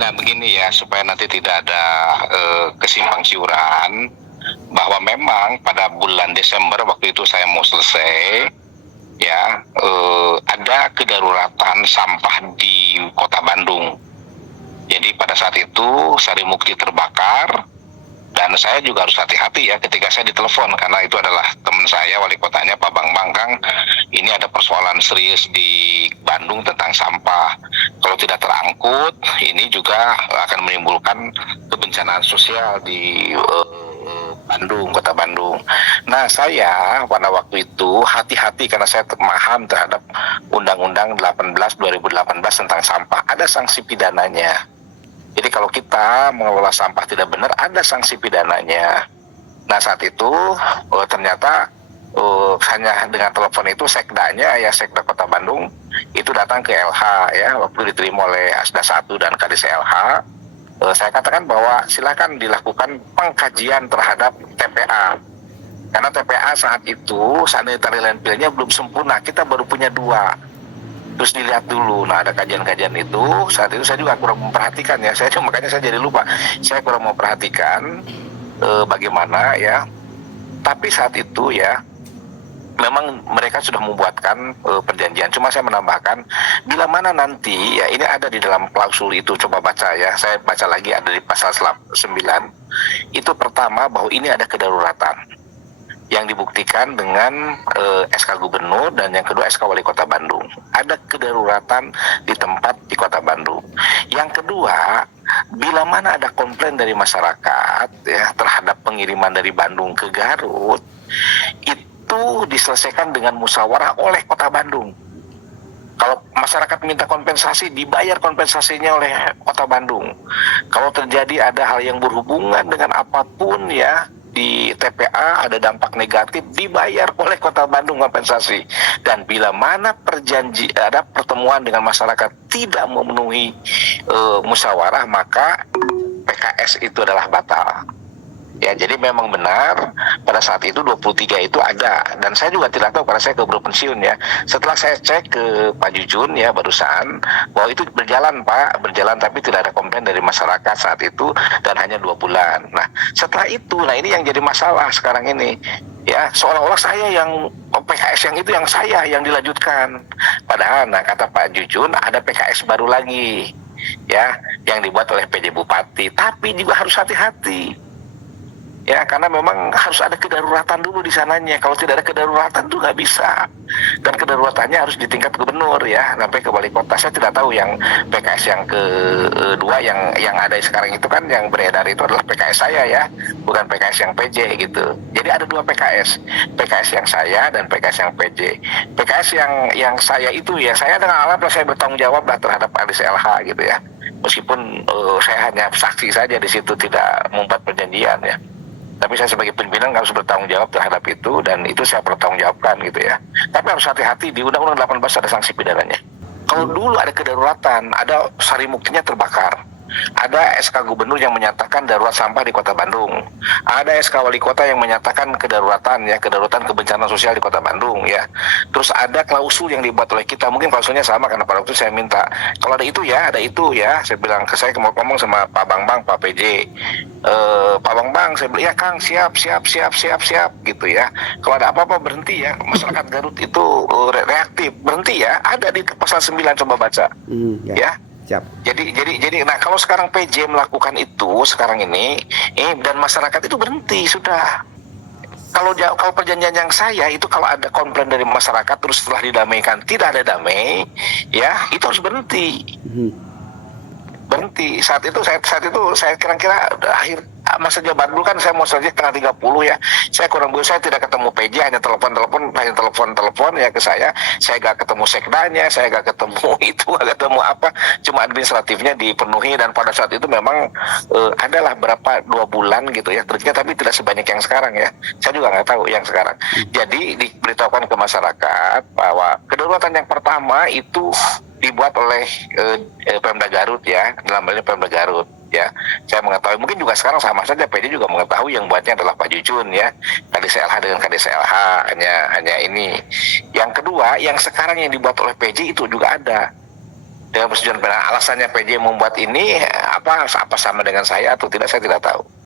Nah, begini ya, supaya nanti tidak ada kesimpang siuran, bahwa memang pada bulan Desember waktu itu saya mau selesai, ya, ada kedaruratan sampah di Kota Bandung. Jadi pada saat itu Sarimukti terbakar, dan saya juga harus hati-hati ya ketika saya ditelepon, karena itu adalah teman saya, wali kotanya Pak Bambang, Kang, ini ada persoalan serius di Bandung tentang sampah. Kalau tidak terangkut, ini juga akan menimbulkan kebencanaan sosial di Bandung, Kota Bandung. Nah, saya pada waktu itu hati-hati karena saya paham terhadap Undang-Undang 18 2018 tentang sampah. Ada sanksi pidananya. Jadi kalau kita mengelola sampah tidak benar, ada sanksi pidananya. Nah, saat itu ternyata hanya dengan telepon itu sekdanya ya, Sekda Kota Bandung itu datang ke LH ya, waktu diterima oleh Asda 1 dan Kadis LH. Saya katakan bahwa silakan dilakukan pengkajian terhadap TPA. Karena TPA saat itu sanitary landfill-nya belum sempurna, kita baru punya 2. Terus dilihat dulu, nah ada kajian-kajian itu, saat itu saya juga kurang memperhatikan ya, makanya saya jadi lupa, saya kurang memperhatikan bagaimana ya, tapi saat itu ya, memang mereka sudah membuatkan perjanjian, cuma saya menambahkan, bila mana nanti, ya ini ada di dalam klausul itu, coba baca ya, saya baca lagi ada di pasal 9, itu pertama bahwa ini ada kedaruratan, yang dibuktikan dengan SK Gubernur, dan yang kedua SK Wali Kota Bandung. Ada kedaruratan di tempat di Kota Bandung. Yang kedua, bila mana ada komplain dari masyarakat ya terhadap pengiriman dari Bandung ke Garut, itu diselesaikan dengan musyawarah oleh Kota Bandung. Kalau masyarakat minta kompensasi, dibayar kompensasinya oleh Kota Bandung. Kalau terjadi ada hal yang berhubungan dengan apapun ya, di TPA ada dampak negatif, dibayar oleh Kota Bandung kompensasi. Dan bila mana ada pertemuan dengan masyarakat tidak memenuhi musyawarah, maka PKS itu adalah batal. Ya, jadi memang benar pada saat itu 23 itu ada, dan saya juga tidak tahu karena saya keburu pensiun ya. Setelah saya cek ke Pak Jujun ya barusan, bahwa itu berjalan Pak, berjalan, tapi tidak ada komplain dari masyarakat saat itu, dan hanya 2 bulan. Nah, setelah itu, nah ini yang jadi masalah sekarang ini. Ya, seolah-olah saya yang PKS yang itu yang saya yang dilanjutkan. Padahal, nah kata Pak Jujun ada PKS baru lagi, ya, yang dibuat oleh PJ Bupati. Tapi juga harus hati-hati. Ya, karena memang harus ada kedaruratan dulu di sananya. Kalau tidak ada kedaruratan tuh nggak bisa. Dan kedaruratannya harus di tingkat gubernur ya, sampai ke wali kota. Saya tidak tahu yang PKS yang kedua yang ada sekarang itu kan, yang beredar itu adalah PKS saya ya, bukan PKS yang PJ gitu. Jadi ada 2 PKS, PKS yang saya dan PKS yang PJ. PKS yang saya itu ya, saya dengan alat saya bertanggung jawab lah terhadap Kadis LH gitu ya. Meskipun saya hanya saksi saja di situ, tidak membuat perjanjian ya. Tapi saya sebagai pimpinan harus bertanggung jawab terhadap itu, dan itu saya pertanggungjawabkan gitu ya. Tapi harus hati-hati, di Undang-Undang 18 ada sanksi pidananya. Kalau dulu ada kedaruratan, ada Sarimuktinya terbakar, ada SK Gubernur yang menyatakan darurat sampah di Kota Bandung, ada SK Wali Kota yang menyatakan kedaruratan ya, kedaruratan kebencanaan sosial di Kota Bandung ya. Terus ada klausul yang dibuat oleh kita, mungkin klausulnya sama karena pada waktu saya minta kalau ada itu ya, saya bilang ke saya, mau ngomong sama Pak Bambang, Pak PJ, Pak Bambang, saya bilang ya Kang, siap gitu ya. Kalau ada apa-apa berhenti ya, masyarakat Garut itu reaktif, berhenti ya, ada di pasal 9, coba baca ya. Siap. Jadi, nah kalau sekarang PJ melakukan itu sekarang ini, dan masyarakat itu berhenti sudah. Kalau perjanjian yang saya itu, kalau ada komplain dari masyarakat terus setelah didamaikan tidak ada damai, ya itu harus berhenti. Berhenti. Saat itu saya kira-kira akhir masa jabatan dulu kan, saya mau selesai tanggal 30 ya. Saya kurang saya tidak ketemu PJ, hanya telepon ya ke saya gak ketemu sekdanya, saya gak ketemu itu, gak ketemu apa, cuma administratifnya dipenuhi. Dan pada saat itu memang adalah berapa 2 bulan gitu ya ternyata, tapi tidak sebanyak yang sekarang ya. Saya juga nggak tahu yang sekarang. Jadi diberitahukan ke masyarakat bahwa kedaruratan yang pertama itu dibuat oleh Pemda Garut ya, dalam hal ini Pemda Garut ya. Saya mengetahui, mungkin juga sekarang sama saja PD juga mengetahui yang buatnya adalah Pak Jujun ya, Kadis LH dengan Kadis LH, hanya ini. Yang kedua, yang sekarang yang dibuat oleh PJ itu juga ada dengan persetujuan. Alasannya PJ membuat ini apa sama dengan saya atau tidak, saya tidak tahu.